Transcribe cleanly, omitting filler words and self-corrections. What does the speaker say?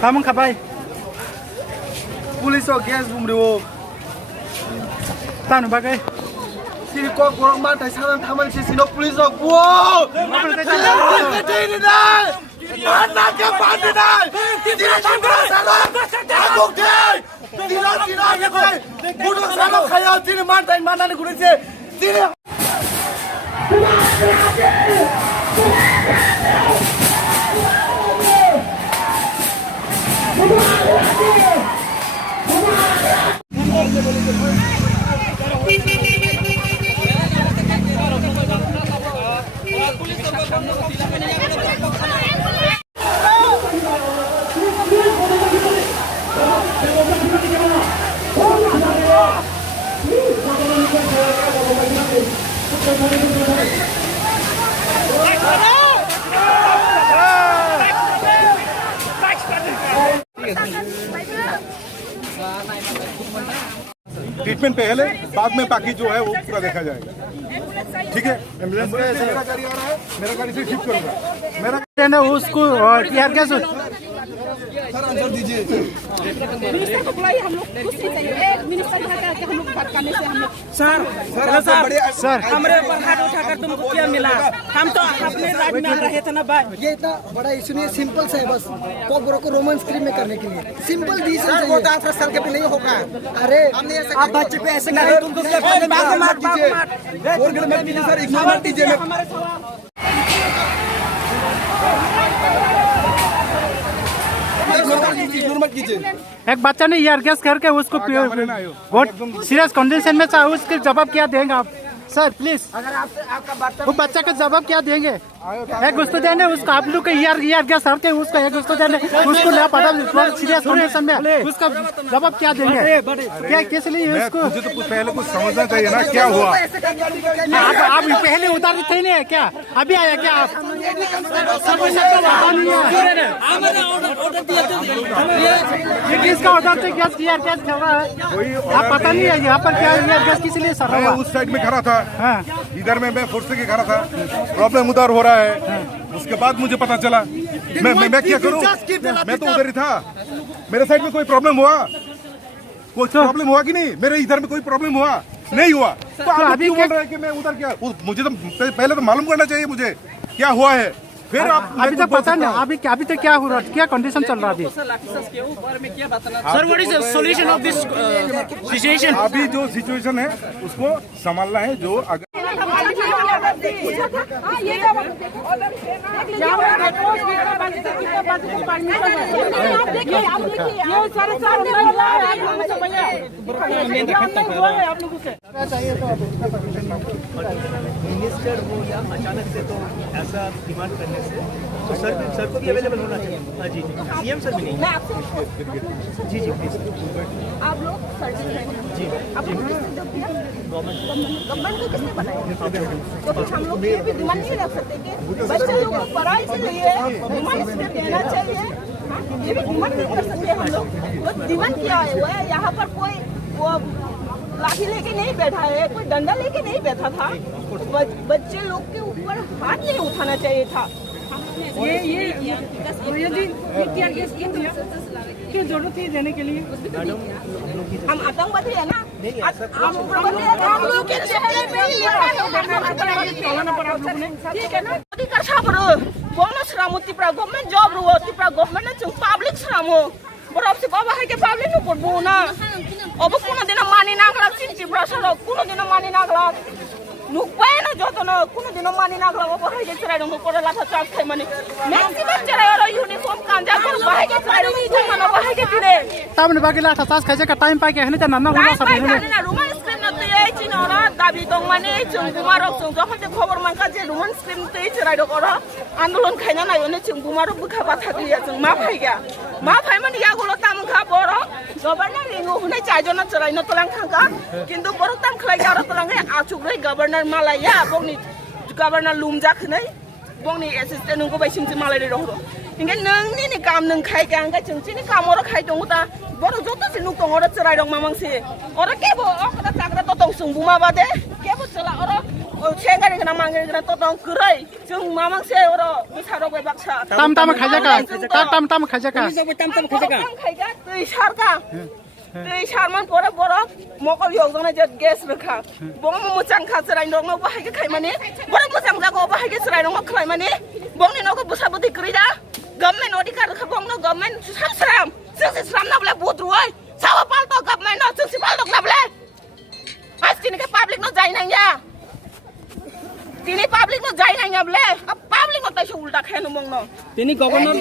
Tamang kabay. Pulis against bumriwo. Tanu bagay. Sini kok kurang mantai saran taman sini pulis wow. Mana ke bandinai? Tidak tidak salah. Aku deh. Tidak tidak. Bunuh salah khayal sini mantai mana ni kulit sini. Treatment पहले बाद में बाकी जो है वो पूरा देखा जाएगा। ठीक है, एम्बुलेंस मेरा गाड़ी आ रहा है, मेरा गाड़ी से शिफ्ट करूंगा। मेरा उसको यार कैसे सर आंसर दीजिए। मिनिस्टर को बुलाइए, हम लोग कुछ नहीं चाहिए। मिनिस्टर यहाँ के हम लोग बात करने से हम लोग सर हमारे ऊपर हाथ उठाकर तुमको क्या मिला? हम तो अपने राज में रहे थे ना भाई। ये इतना बड़ा इशू नहीं है, सिंपल सा है बस पॉपुलर को रोमांस क्रीम में करने के लिए सिंपल डिसीजन चाहिए। 18 साल के भी नहीं होगा। अरे आप बच्चे पे ऐसे नहीं, तुमको मार दीजिए सर, इग्नोर दीजिए। मत कीजिए। एक बच्चा ने यार गैस करके उसको बहुत सीरियस कंडीशन में था, उसके जवाब क्या देंगे आप? सर प्लीज, अगर आपका वो बच्चा का जवाब क्या देंगे? एक उसको देने उसको आप लोग यार गैस करके उसको एक उसको देने उसको ले पड़ा सीरियस कंडीशन में, उसका जवाब क्या देंगे? क्या किस लिए उसको? मुझे तो पहले कुछ समझना चाहिए ना, क्या हुआ? आप पहले उतार थे नहीं क्या? अभी आया क्या आप? किसका ऑर्डर से गैस यार गैस चल रहा है? आप पता नहीं है यहाँ पर क्या यार गैस किस लिए सर? मैं उस साइड में खड़ा था, इधर में मैं फोर्स के खड़ा था, प्रॉब्लम उधर हो रहा है। उसके बाद मुझे पता चला, मैं क्या करूं? मैं तो उधर ही था। मेरे साइड में कोई प्रॉब्लम हुआ? कोई प्रॉब्लम हुआ कि नहीं? मेरे इधर में कोई प्रॉब्लम हुआ? नहीं हुआ। तो अभी क्यों बोल रहे हैं कि मैं उधर क्या? मुझे तो पहले तो मालूम करना चाहिए मुझे क्या हुआ है, फिर आप। अभी तक पता नहीं अभी तक क्या हो रहा है, क्या कंडीशन चल रहा है अभी? Sir what is the solution of this situation? अभी जो सिचुएशन है उसको संभालना है। जो अगर मिनिस्टर हो या अचानक से तो ऐसा डिमांड करने से तो सर को भी अवेलेबल होना चाहिए। हाँ जी, सीएम सर भी नहीं। जी जी प्लीज। आप लोग जी आप लोग गवर्नमेंट को किसने बनाया? तो फिर हम लोग ये भी डिमांड नहीं रख सकते कि बच्चे लोग को पढ़ाई के लिए डिमांड इसमें देना चाहिए। ये भी डिमांड नहीं कर सकते हम लोग। तो डिमांड क्या है? वो यहाँ पर कोई वो लाठी लेके नहीं बैठा है, कोई डंडा लेके नहीं बैठा था। बच्चे लोग के ऊपर हाथ नहीं उठाना चाहिए था। क्यों जरूरत है देने के लिए? हम आतंकवादी है ना, हम लोग के चेहरे पे ही लिखा है। ठीक है ना? मोदी का छापरो बोनस रामो तिप्रा गवर्नमेंट जॉब रो तिप्रा गवर्नमेंट ने पब्लिक श्रामो बरफ से बाबा है के पब्लिक नो पड़बो ना। अब कोनो दिन मानी नागला सिन तिप्रा सरो कोनो दिन मानी नागला नुकबाय ना जतो ना कोनो दिन मानी नागला अब है के चराय नो पड़ला था चाक थे माने मैक्सिमम चराय और यूनिफॉर्म कांजा कर बाहे के चराय नो जमाना बाहे के तिरे तब ने बाकी ला था सास खाजे का टाइम पाके है न त नन्ना होला सब है ना रूम स्क्रीन न तो ये चिन और dabi tong mani chung bumarok chung jokhon je khobor manka je luman screen tei cherai dok oro andolon khaina na yone chung bumarok bukha batha diya chung ma phaiga ma phai mani ya gulo tam kha boro governor ringu hunai chaijona cherai no tolang khanga kintu borok tam khlai ja ro tolang he achuk governor malaya bongni governor lumja khnai bongni assistant nungko bai simsi malai ro inge nangni ni kam nang khai ga anga chungchi ni kam oro khai dong ta boro joto sinuk tong oro cherai dong mamang si oro kebo okta takra to tong sung buma bade kebo chala oro chengari gna mangari gna to tong kurai chung mamang se oro bisaro bai baksa tam khaja ka tam khaja ka tam khaja ka khai ga tui sar ka tui sar man pore boro mokol yok jona je gas rakha bong mo muchang kha cherai dong no bahai ke khai mane boro muchang jago bahai ke cherai dong khai mane bong ni no ko busabudi kri da government odikar khabong no government samsram samsram na bole budruai sawa pal to government no samsram to na bole as tini ke public no jai nang ya tini public no jai nang ya bole public no tai ulta khainu mong no তিনি governor